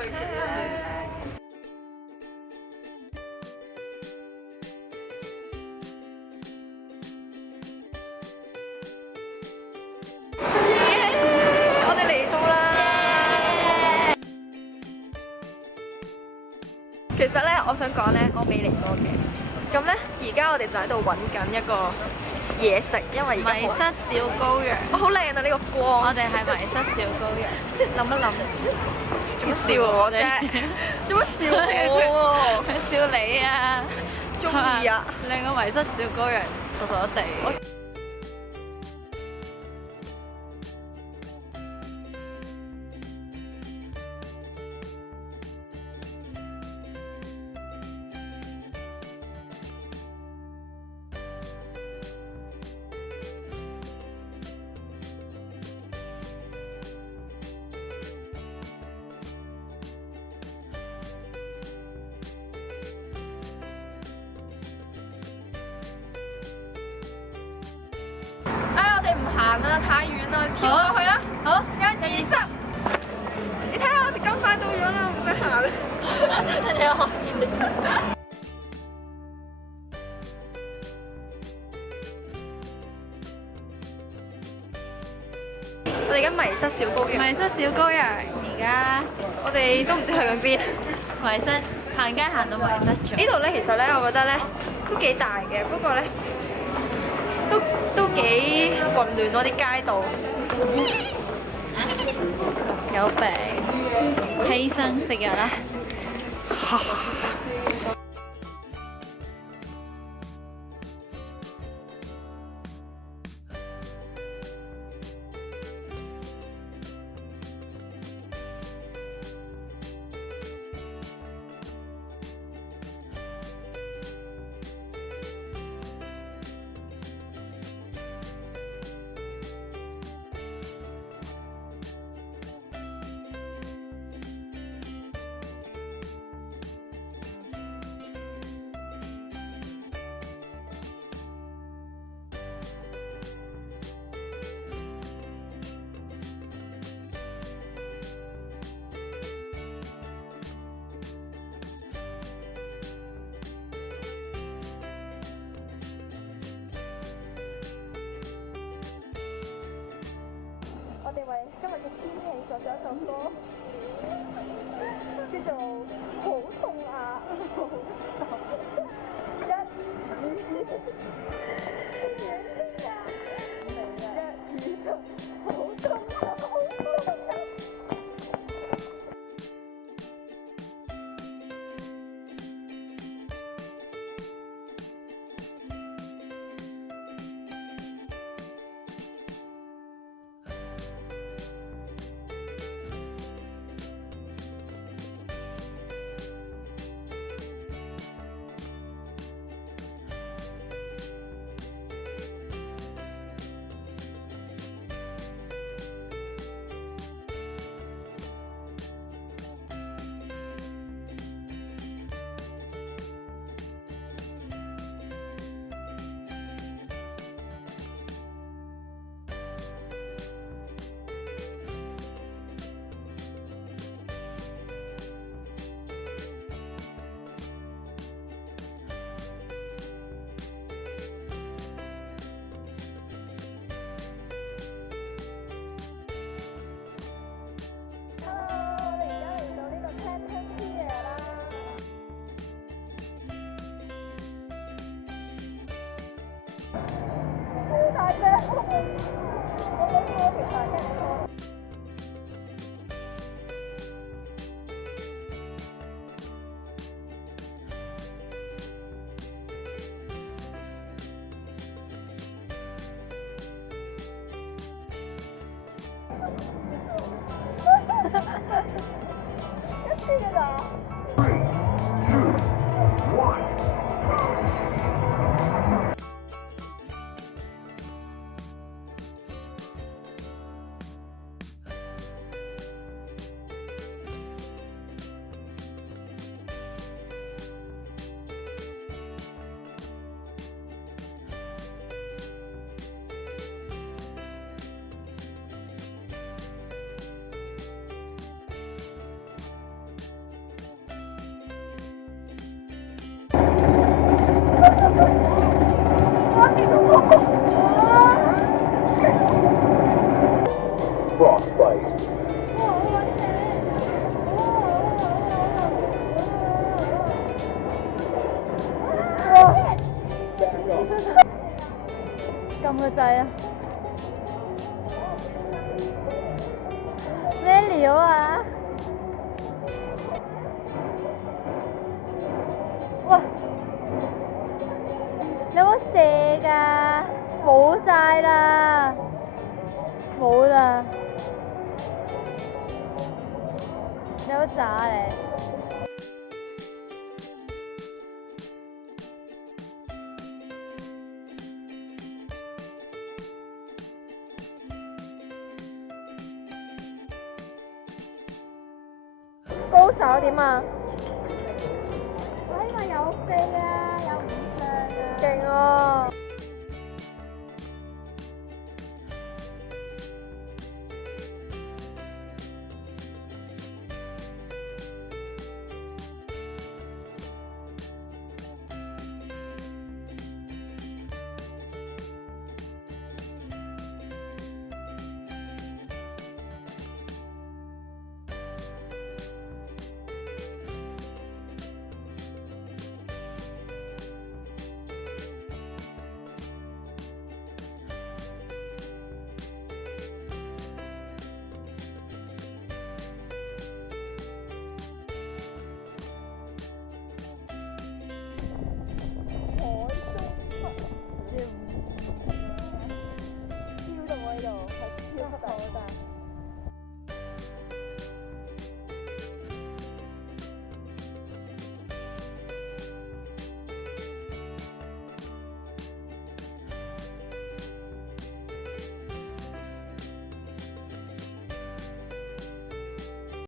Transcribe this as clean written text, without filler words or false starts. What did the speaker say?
對住你。我哋嚟到啦！其實咧，我想講咧，我未嚟過嘅。咁咧，而家我哋就喺度揾緊一個嘢食，因為而家迷失小羔羊，好靚啊！呢個光，我哋係迷失小羔羊。諗一諗，做乜笑我啫？做乜笑我？佢笑你啊！中意啊！兩個迷失小羔羊，傻傻地。我哋唔行啦，太遠啦，跳過去啦。好， 1、2、3，你睇下我哋咁快到咗啦，唔使行啦。你好。我哋而家迷失小羔羊，迷失小羔羊，而家我哋都唔知去緊邊。迷失行街行到迷失咗。呢度咧，其實咧，我覺得咧都幾大嘅，不過咧都幾混亂咯，啲街道。有病，犧牲食藥啦。我哋為今日嘅天氣作咗一首歌，叫做《好痛啊》。撳個掣啊！咩料啊？哇！有冇射㗎？冇晒啦，冇啦，你好渣你！高手點啊？哎呀有飛啊！